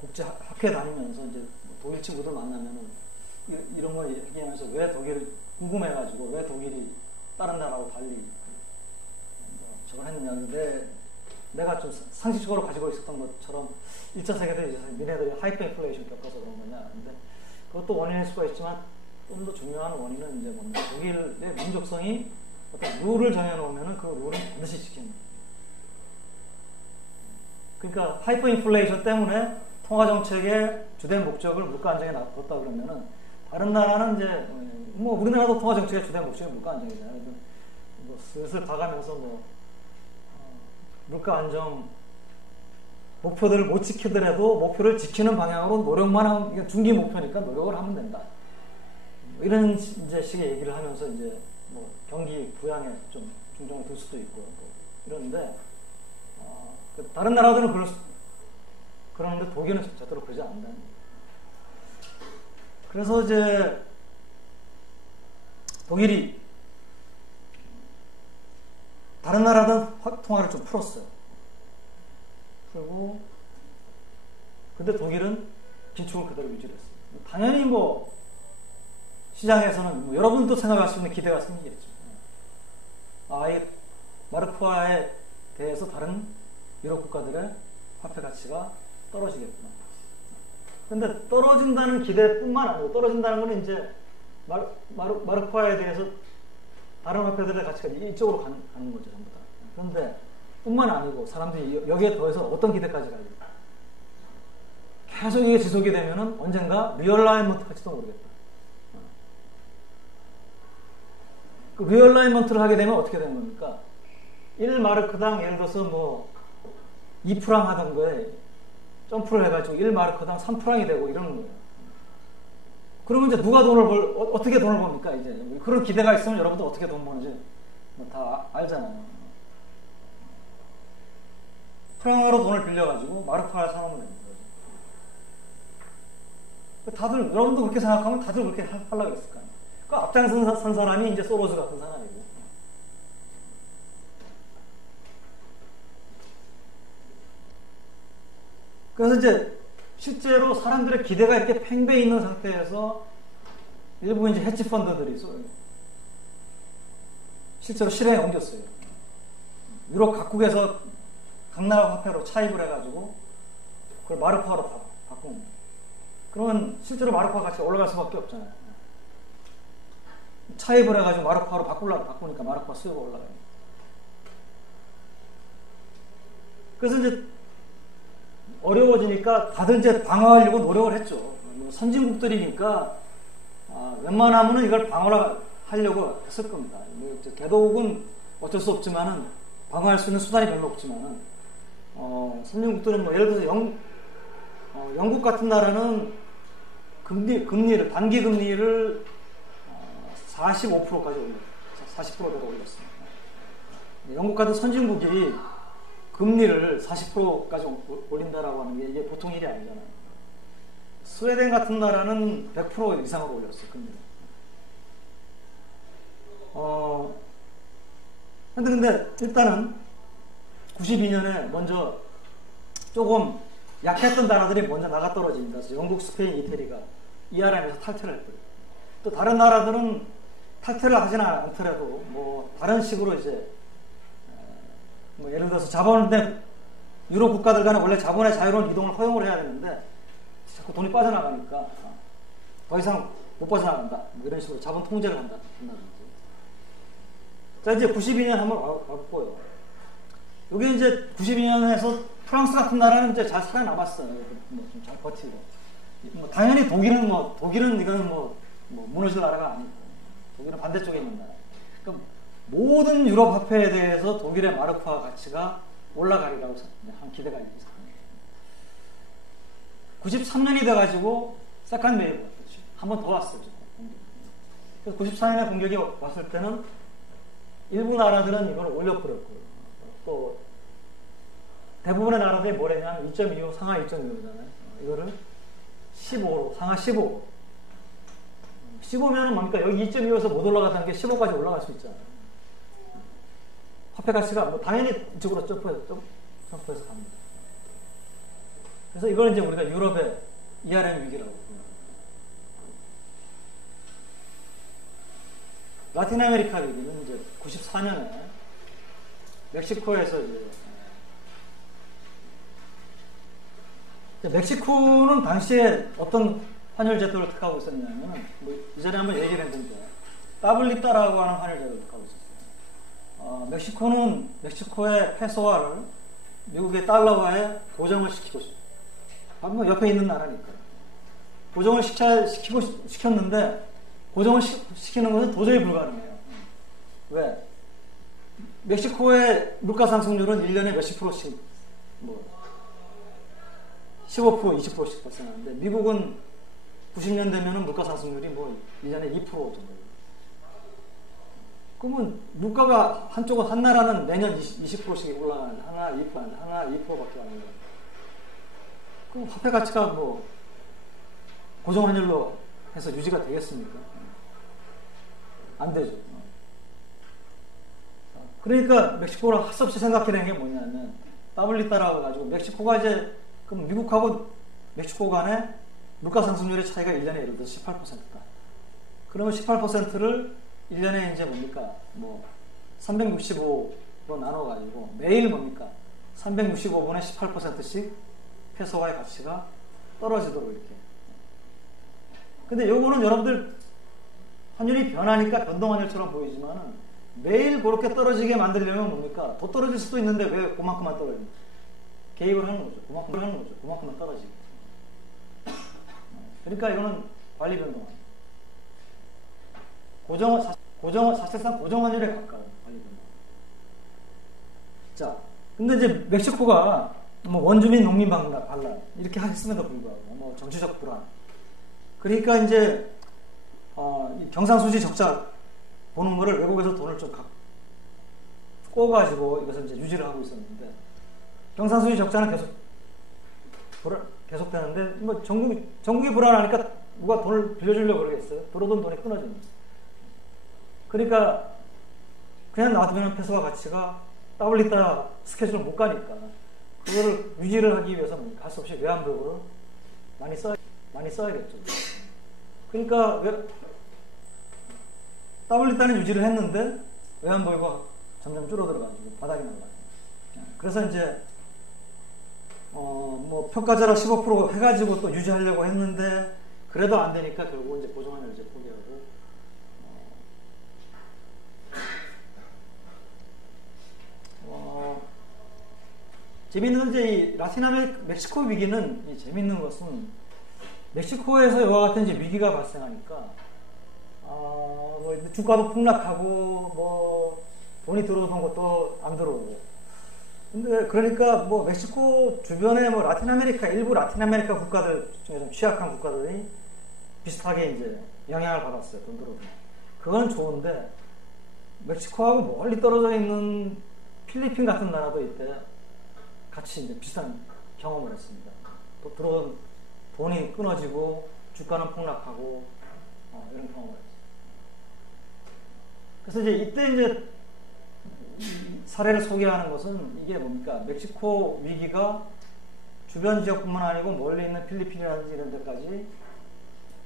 국제 학회 다니면서 이제 독일 친구들 만나면은 이런 거 얘기하면서 왜 독일 궁금해가지고 왜 독일이 다른 나라하고 달리 저걸 했느냐. 내가 좀 상식적으로 가지고 있었던 것처럼 1차 세계대전 니네들이 하이퍼 인플레이션 겪어서 그런 거냐. 근데 그것도 원인일 수가 있지만 좀 더 중요한 원인은 이제 뭡니까? 독일의 민족성이 어떤 룰을 정해놓으면은 그 룰은 반드시 지키는 거예요. 그러니까 하이퍼 인플레이션 때문에 통화 정책의 주된 목적을 물가 안정에 놔뒀다 그러면은 다른 나라는 이제 뭐 우리나라도 통화 정책의 주된 목적이 물가 안정이잖아요. 뭐 슬슬 봐가면서 물가 안정 목표들을 못 지키더라도 목표를 지키는 방향으로 노력만 하면, 중기 목표니까 노력을 하면 된다. 이런 이제 식의 얘기를 하면서 이제 뭐 경기 부양에 좀 중점을 둘 수도 있고 이러는데, 다른 나라들은 그러는데 독일은 절대로 그러지 않는다. 그래서 이제 독일이 다른 나라들은 통화를 좀 풀었어요. 그리고 근데 독일은 긴축을 그대로 유지를 했어요. 당연히 뭐 시장에서는 뭐 여러분도 생각할 수 있는 기대가 생기겠죠. 이 마르크와의 대해서 다른 유럽 국가들의 화폐 가치가 떨어지겠구나. 근데 떨어진다는 기대뿐만 아니고, 떨어진다는 건 이제 마르크화에 대해서 다른 화폐들의 가치가 이쪽으로 가는 거죠, 전부 다. 그런데 뿐만 아니고 사람들이 여기에 더해서 어떤 기대까지 가요? 계속 이게 지속이 되면은 언젠가 리얼라이먼트 할지도 모르겠다. 그 리얼라이먼트를 하게 되면 어떻게 되는 겁니까? 1마르크당 예를 들어서 뭐 2프랑 하던 거에 점프를 해가지고 1마르크당 3프랑이 되고 이러는 거예요. 그러면 이제 누가 어떻게 돈을 법니까? 이제 그런 기대가 있으면 여러분도 어떻게 돈 버는지 뭐 다 알잖아요. 프랑으로 돈을 빌려가지고 마르크화를 사놓으면 됩니다. 다들, 여러분도 그렇게 생각하면 다들 그렇게 하려고 했을 거 아니에요. 그 앞장선 사람이 이제 소로스 같은 사람이고. 그래서 이제 실제로 사람들의 기대가 이렇게 팽배해 있는 상태에서 일부 이제 해치 펀드들이 실제로 실행에 옮겼어요. 유럽 각국에서 각 나라 화폐로 차입을 해가지고 그걸 마르크화로 바꾼. 그러면 실제로 마르크화 가치가 올라갈 수밖에 없잖아요. 차입을 해가지고 마르크화로 바꾸니까 마르크화 수요가 올라가요. 그래서 이제 어려워지니까 다들 이제 방어하려고 노력을 했죠. 선진국들이니까 웬만하면은 이걸 방어하려고 했을 겁니다. 개독은 어쩔 수 없지만은 방어할 수 있는 수단이 별로 없지만은 선진국들은 뭐 예를 들어서 영국 같은 나라는 금리를 단기 금리를 45%까지 올렸어요. 40%대로 올렸습니다. 영국 같은 선진국이 금리를 40%까지 올린다라고 하는 게 이게 보통 일이 아니잖아요. 스웨덴 같은 나라는 100% 이상으로 올렸어요, 금리를. 근데 일단은 92년에 먼저 조금 약했던 나라들이 먼저 나가 떨어집니다. 그래서 영국, 스페인, 이태리가 ERM에서 탈퇴를 했고요. 또 다른 나라들은 탈퇴를 하지는 않더라도 뭐 다른 식으로 이제 뭐 예를 들어서 유럽 국가들 간에 원래 자본의 자유로운 이동을 허용을 해야 되는데 자꾸 돈이 빠져나가니까 더 이상 못 빠져나간다. 뭐 이런 식으로 자본 통제를 한다든지. 자, 이제 92년 한번 왔고요. 여기 이제 92년에서 프랑스 같은 나라는 이제 잘 살아남았어요. 좀 잘 버티고. 뭐 당연히 독일은 이거는 무너질 나라가 아니고, 독일은 반대쪽에 있는 나라. 그러니까 모든 유럽 화폐에 대해서 독일의 마르크화 가치가 올라가리라고 한 기대가 있습니다. 93년이 돼가지고 세컨드 웨이브 한 번 더 왔어요. 그래서 94년에 공격이 왔을 때는 일부 나라들은 이걸 올려버렸고요. 또 대부분의 나라들이 뭐랬냐면 2.25 상하 2.25잖아요. 이거를 15로 상하 15. 15면은 뭡니까? 여기 2.25에서 못 올라가다는 게 15까지 올라갈 수 있잖아요. 화폐 가치가 뭐 당연히 이쪽으로 점프해서 갑니다. 그래서 이걸 이제 우리가 유럽의 ERM 위기라고 합니다. 라틴 아메리카 위기는 이제 94년에 멕시코에서 멕시코는 당시에 어떤 환율 제도를 택하고 있었냐면, 뭐 이전에 한번 얘기를 했는데, 따블리따라고 하는 환율 제도를 택하고 있었어요. 멕시코는 멕시코의 페소화를 미국의 달러화에 고정을 시키고 싶어요. 뭐 옆에 있는 나라니까요. 고정을 시켰는데, 고정을 시키는 것은 도저히 불가능해요. 왜? 멕시코의 물가 상승률은 1년에 몇십 프로씩, 15%, 20%씩 발생하는데, 미국은 90년 되면은 물가 상승률이 1년에 2% 정도. 그러면 물가가 한 나라는 매년 20%씩 올라가는데, 하나 2%, 하나 2%밖에 안 올라가요. 그럼 화폐 가치가 고정환율로 해서 유지가 되겠습니까? 안 되죠. 그러니까 멕시코랑 할 수 없이 생각해낸 게 뭐냐면, 따블리따라고 해가지고 멕시코가 이제 그럼 미국하고 멕시코 간의 물가 상승률의 차이가 1년에 예를 들어서 18%다. 그러면 18%를 1년에 이제 365월 나눠가지고 매일 뭡니까? 365분에 18%씩 페소화의 가치가 떨어지도록 이렇게. 근데 요거는 여러분들 환율이 변하니까 변동환율처럼 보이지만은 매일 그렇게 떨어지게 만들려면 뭡니까? 더 떨어질 수도 있는데 왜 그만큼만 떨어집니까? 개입을 하는 거죠. 그만큼만 떨어지게. 그러니까 이거는 관리 변동환. 사실상 고정환율에 가까운 관리 변동환. 자, 근데 이제 멕시코가 뭐 원주민 농민 반란 이렇게 했음에도 불구하고 뭐 정치적 불안. 그러니까 이제 경상수지 적자 보는 거를 외국에서 돈을 좀 꼬가지고 이것을 이제 유지를 하고 있었는데 경상수지 적자는 계속 되는데 뭐 전국이 불안하니까 누가 돈을 빌려주려고 그러겠어요? 들어오던 돈이 끊어집니다. 그러니까 그냥 놔두면 페소화 가치가 더블리타 스케줄을 못 가니까 그거를 유지를 하기 위해서는 갈 수 없이 외환보유고를 많이 써야겠죠. 그러니까 더블리타는 유지를 했는데 외환보유고가 점점 줄어들어가지고 바닥이 나가요. 그래서 이제 뭐 평가자락 15% 해가지고 또 유지하려고 했는데 그래도 안 되니까 결국 이제 고정환율을 이제 포기하고. 재밌는 이제 이 멕시코 위기는 재밌는 것은 멕시코에서 이와 같은 이제 위기가 발생하니까 뭐 주가도 폭락하고 뭐 돈이 들어오던 것도 안 들어오고. 근데 그러니까 뭐 멕시코 주변에 뭐 일부 라틴 아메리카 국가들 중에 좀 취약한 국가들이 비슷하게 이제 영향을 받았어요. 돈 들어오고. 그건 좋은데 멕시코하고 멀리 떨어져 있는 필리핀 같은 나라도 이때 같이 이제 비슷한 경험을 했습니다. 또 들어온 돈이 끊어지고 주가는 폭락하고 이런 경험을 했어요. 그래서 이제 이때 이제 사례를 소개하는 것은 이게 뭡니까? 멕시코 위기가 주변 지역뿐만 아니고 멀리 있는 필리핀이라든지 이런 데까지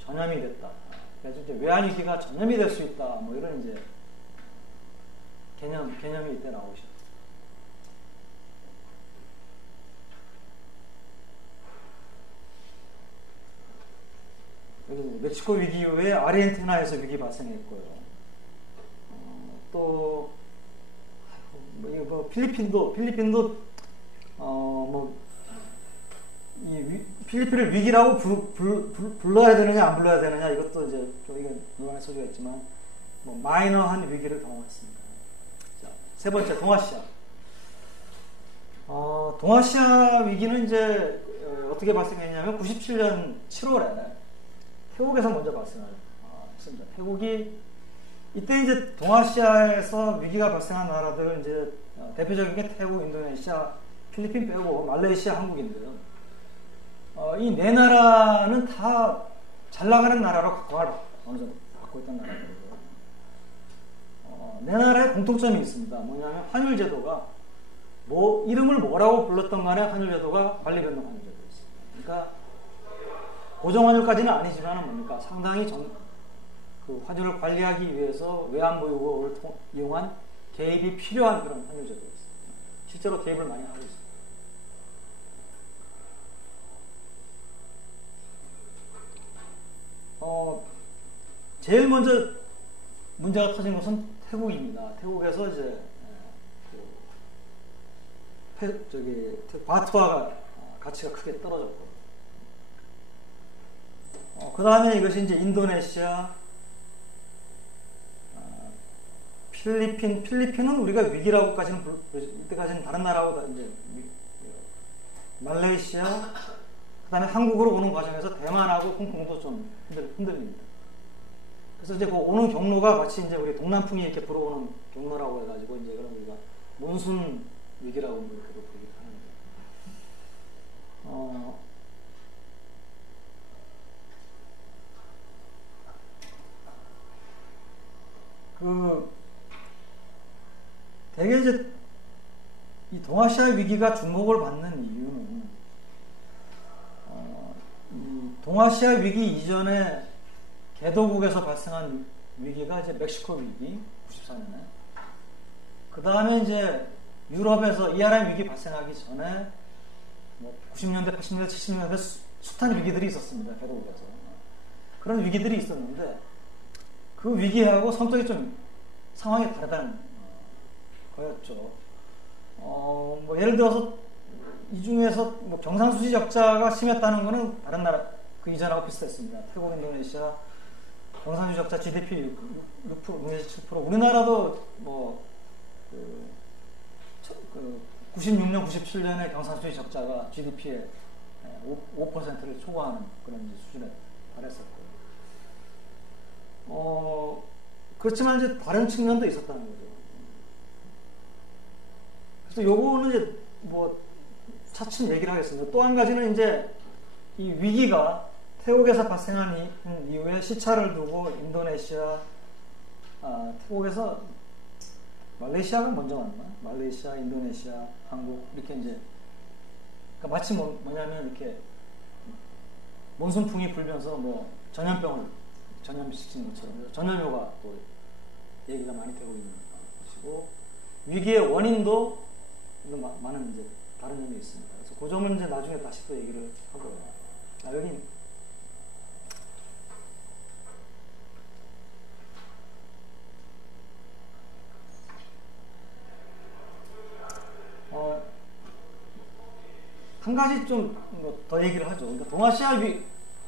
전염이 됐다. 그래서 이제 외환 위기가 전염이 될 수 있다. 뭐 이런 이제 개념이 이때 나오셨죠. 멕시코 위기 이후에 아르헨티나에서 위기 발생했고요. 또 뭐 필리핀도 필리핀을 위기라고 불러야 되느냐 안 불러야 되느냐 이것도 이제 좀 이게 논란의 소지가 있지만 뭐 마이너한 위기를 경험했습니다. 자, 세 번째 동아시아. 동아시아 위기는 이제 어떻게 발생했냐면 97년 7월에 태국에서 먼저 발생했습니다. 태국이 이때 이제 동아시아에서 위기가 발생한 나라들 이제 대표적인 게 태국, 인도네시아, 필리핀 빼고 말레이시아, 한국인데요. 이 네 나라는 다 잘 나가는 나라로 각광을 어느 정도 받고 있던 나라들이고요. 네 나라에 공통점이 있습니다. 뭐냐면 환율 제도가 이름을 뭐라고 불렀던 간에 환율 제도가 관리변동 환율 제도였습니다. 그러니까 고정환율까지는 아니지만 뭡니까? 상당히 그 환율을 관리하기 위해서 외환보유고를 이용한 개입이 필요한 그런 환율 제도였습니다. 실제로 개입을 많이 하고 있습니다. 제일 먼저 문제가 터진 것은 태국입니다. 태국에서 이제 바트화가 가치가 크게 떨어졌고, 그 다음에 이것이 이제 인도네시아, 필리핀은 우리가 위기라고까지는 이때까지는 다른 나라보다 이제 말레이시아, 그 다음에 한국으로 오는 과정에서 대만하고 홍콩도 좀 흔들립니다. 그래서 이제 그 오는 경로가 마치 이제 우리 동남풍이 이렇게 불어오는 경로라고 해가지고 이제 그런 우리가 몬순 위기라고 이렇게 부르기도 하는데, 대개 이제 이 동아시아 위기가 주목을 받는 이유는 이 동아시아 위기 이전에 개도국에서 발생한 위기가 이제 멕시코 위기 94년에 그 다음에 이제 유럽에서 ERM 위기 발생하기 전에 뭐 90년대, 80년대, 70년대 숱한 위기들이 있었습니다. 개도국에서. 그런 위기들이 있었는데 그 위기하고 성격이 좀 상황이 다르다는 거였죠. 뭐 예를 들어서 이 중에서 뭐 경상수지 적자가 심했다는 거는 다른 나라 그 이전하고 비슷했습니다. 태국, 인도네시아 경상수지 적자 GDP 6%, 7%. 우리나라도 뭐 96년, 97년에 경상수지 적자가 GDP의 5%를 초과하는 그런 수준에 달했었고. 그렇지만 이제 다른 측면도 있었다는 거죠. 그래서 요거는 이제 뭐 차츰 얘기를 하겠습니다. 또 한 가지는 이제 이 위기가 태국에서 발생한 이후에 시차를 두고 인도네시아, 태국에서 말레이시아가 먼저 왔나? 말레이시아, 인도네시아, 한국 이렇게 이제 그러니까 마치 뭐냐면 이렇게 몬순풍이 불면서 뭐 전염병을 전염시킨 것처럼 전염효가 또 얘기가 많이 되고 있는 것이고 위기의 원인도 많은 이제 다른 점이 있습니다. 그래서 그 점은 이제 나중에 다시 또 얘기를 하고요. 여기 한 가지 좀 더 얘기를 하죠. 그러니까 동아시아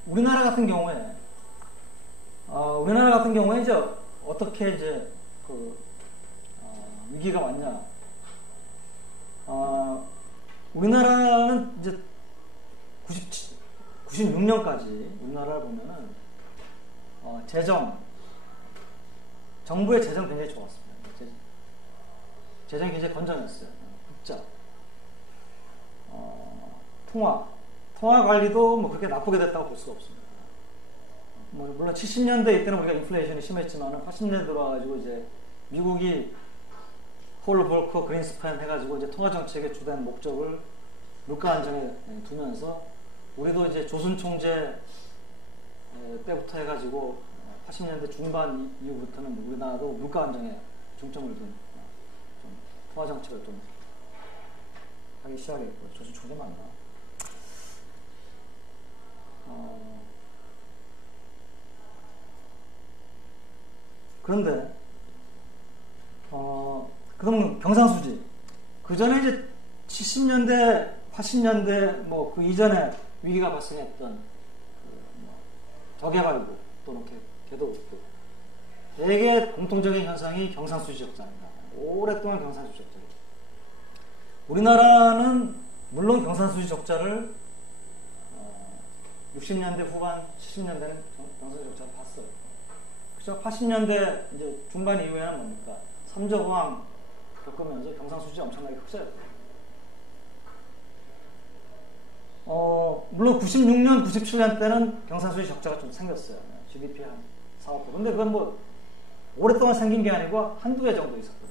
우리나라 같은 경우에 이제 어떻게 이제 위기가 왔냐? 우리나라는 이제 96년까지 우리나라를 보면은 정부의 재정 굉장히 좋았습니다. 재정이 굉장히 건전했어요. 국자, 통화 관리도 뭐 그렇게 나쁘게 됐다고 볼 수가 없습니다. 물론 70년대 이때는 우리가 인플레이션이 심했지만 80년대 들어와가지고 이제 미국이 폴 볼커 그린스판 해가지고 이제 통화 정책의 주된 목적을 물가 안정에 두면서 우리도 이제 조선 총재 때부터 해가지고 80년대 중반 이후부터는 우리나라도 물가 안정에 중점을 둔 통화 정책을 좀 하기 시작했고 조선 총재 맞나? 그런데 그럼 경상수지 그 전에 이제 70년대, 80년대 뭐 그 이전에 위기가 발생했던 저개발국 또는 개도국들 되게 공통적인 현상이 경상수지 적자입니다. 오랫동안 경상수지 적자. 우리나라는 물론 경상수지 적자를 60년대 후반, 70년대는 경상수지 적자를 봤어요. 그렇죠? 80년대 이제 중반 이후에는 뭡니까? 삼저우항 겪으면서 경상수지 엄청나게 흑자였어요. 물론 96년, 97년 때는 경상수지 적자가 좀 생겼어요. GDP 한 4, 5%. 근데 그건 뭐 오랫동안 생긴 게 아니고 한두 해 정도 있었거든요.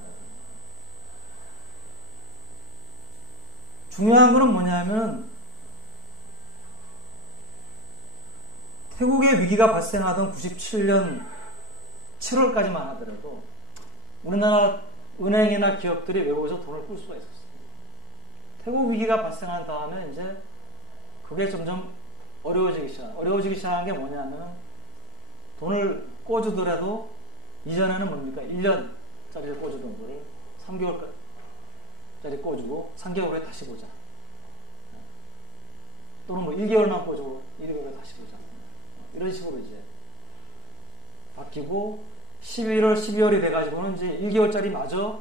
중요한 거는 뭐냐면 태국의 위기가 발생하던 97년 7월까지만 하더라도 우리나라 은행이나 기업들이 외국에서 돈을 꿀 수가 있었어요. 태국 위기가 발생한 다음에 이제 그게 점점 어려워지기 시작한 게 뭐냐면 돈을 꿔주더라도 이전에는 뭡니까? 1년짜리를 꿔주던 거를 3개월짜리 꿔주고 3개월 후에 다시 보자. 또는 뭐 1개월만 꿔주고 1개월 후에 다시 보자. 이런 식으로 이제 바뀌고 11월, 12월이 돼가지고는 이제 1개월짜리 마저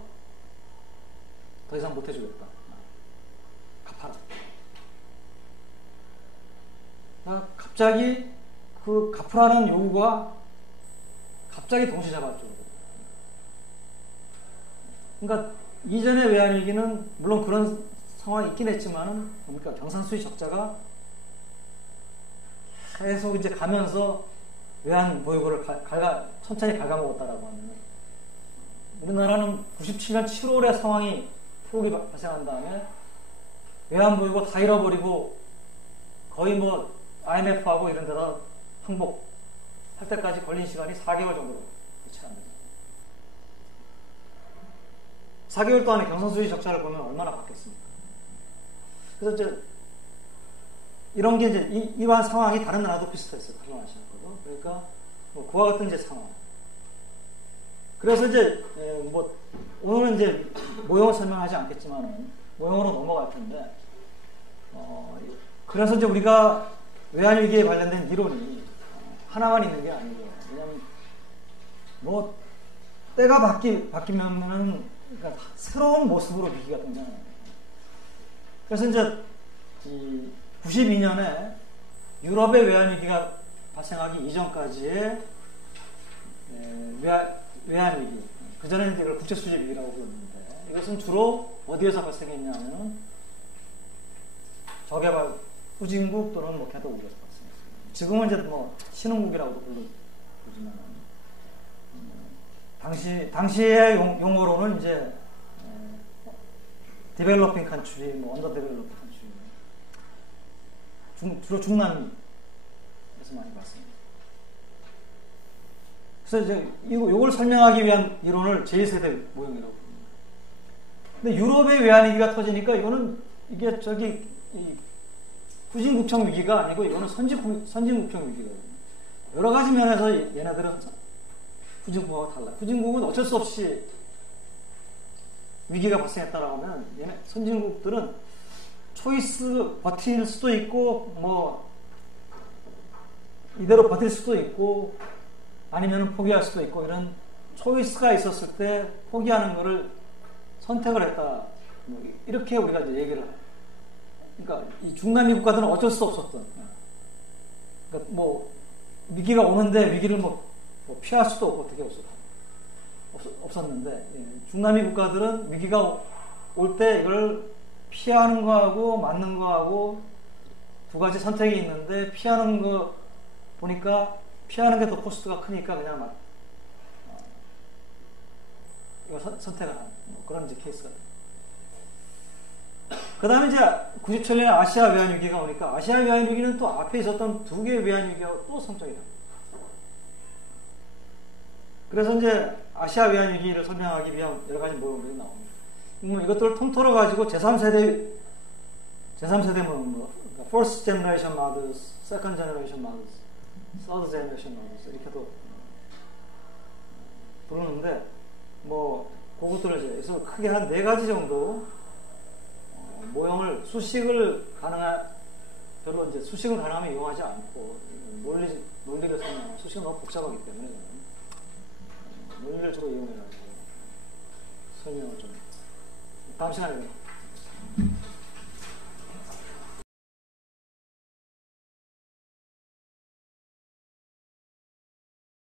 더 이상 못 해주겠다. 갚아라. 갑자기 그 갚으라는 요구가 갑자기 동시 잡았죠. 그러니까 이전의 외환위기는 물론 그런 상황이 있긴 했지만은 그러니까 경상수지 적자가 계속 이제 가면서 외환 보유고를 천천히 갉아먹었다라고 하면 우리나라는 97년 7월에 상황이 폭이 발생한 다음에 외환 보유고 다 잃어버리고 거의 뭐 IMF하고 이런 데다 항복할 때까지 걸린 시간이 4개월 정도로 채 안 됩니다. 4개월 동안에 경선수지 적자를 보면 얼마나 받겠습니까? 그래서 이제 이런 게 이제 이러한 상황이 다른 나라도 비슷했어요. 가정하시는 그러니까 뭐 그와 같은 이제 상황. 그래서 이제 뭐 오늘은 이제 모형을 설명하지 않겠지만은 모형으로 넘어갈 텐데 그래서 이제 우리가 외환위기에 관련된 이론이 하나만 있는 게 아니고 왜냐하면 뭐 때가 바뀌면은 그러니까 새로운 모습으로 위기가 등장해요. 그래서 이제 92년에 유럽의 외환위기가 발생하기 이전까지의 외환위기, 그전에는 이걸 국제수지위기라고 불렀는데 이것은 주로 어디에서 발생했냐면 저개발 후진국 또는 뭐 개도국에서 발생했습니다. 지금은 이제 뭐 신흥국이라고도 부르지만 당시의 용어로는 이제 디벨로핑 컨트리, 뭐 언더 디벨로핑 컨트리, 주로 중남미에서 많이 봤습니다. 그래서 이제 이걸 설명하기 위한 이론을 제1세대 모형이라고 부릅니다. 근데 유럽의 외환위기가 터지니까 이게 후진국형 위기가 아니고 이거는 선진국형 위기거든요. 여러 가지 면에서 얘네들은 후진국하고 달라요. 후진국은 어쩔 수 없이 위기가 발생했다라고 하면 선진국들은 초이스 버틸 수도 있고 뭐 이대로 버틸 수도 있고 아니면 포기할 수도 있고 이런 초이스가 있었을 때 포기하는 거를 선택을 했다. 뭐 이렇게 우리가 이제 얘기를 해요. 그러니까 이 중남미 국가들은 어쩔 수 없었던. 그러니까 뭐 위기가 오는데 위기를 뭐 피할 수도 없고 어떻게 없었는데 중남미 국가들은 위기가 올 때 이걸 피하는 거하고 맞는 거하고 두 가지 선택이 있는데 피하는 거 보니까 피하는 게 더 코스트가 크니까 그냥 이거 선택을 하는 뭐 그런 이제 케이스가 돼요. 그 다음에 이제 97년에 아시아 외환위기가 오니까 아시아 외환위기는 또 앞에 있었던 두 개의 외환위기가 또 성격이 다릅니다. 그래서 이제 아시아 외환위기를 설명하기 위한 여러 가지 모형들이 나옵니다. 이것들을 통틀어 가지고 제3세대 모형, 그러니까 First Generation Models, Second Generation Models, Third Generation Models 이렇게도 부르는데 뭐 그것들을 이제 그래서 크게 한 4가지 정도 모형을 별로 이제 수식을 가능하면 이용하지 않고 논리를 설명하면 수식은 너무 복잡하기 때문에 논리를 주로 이용해가지고 설명을 좀 다음 시간에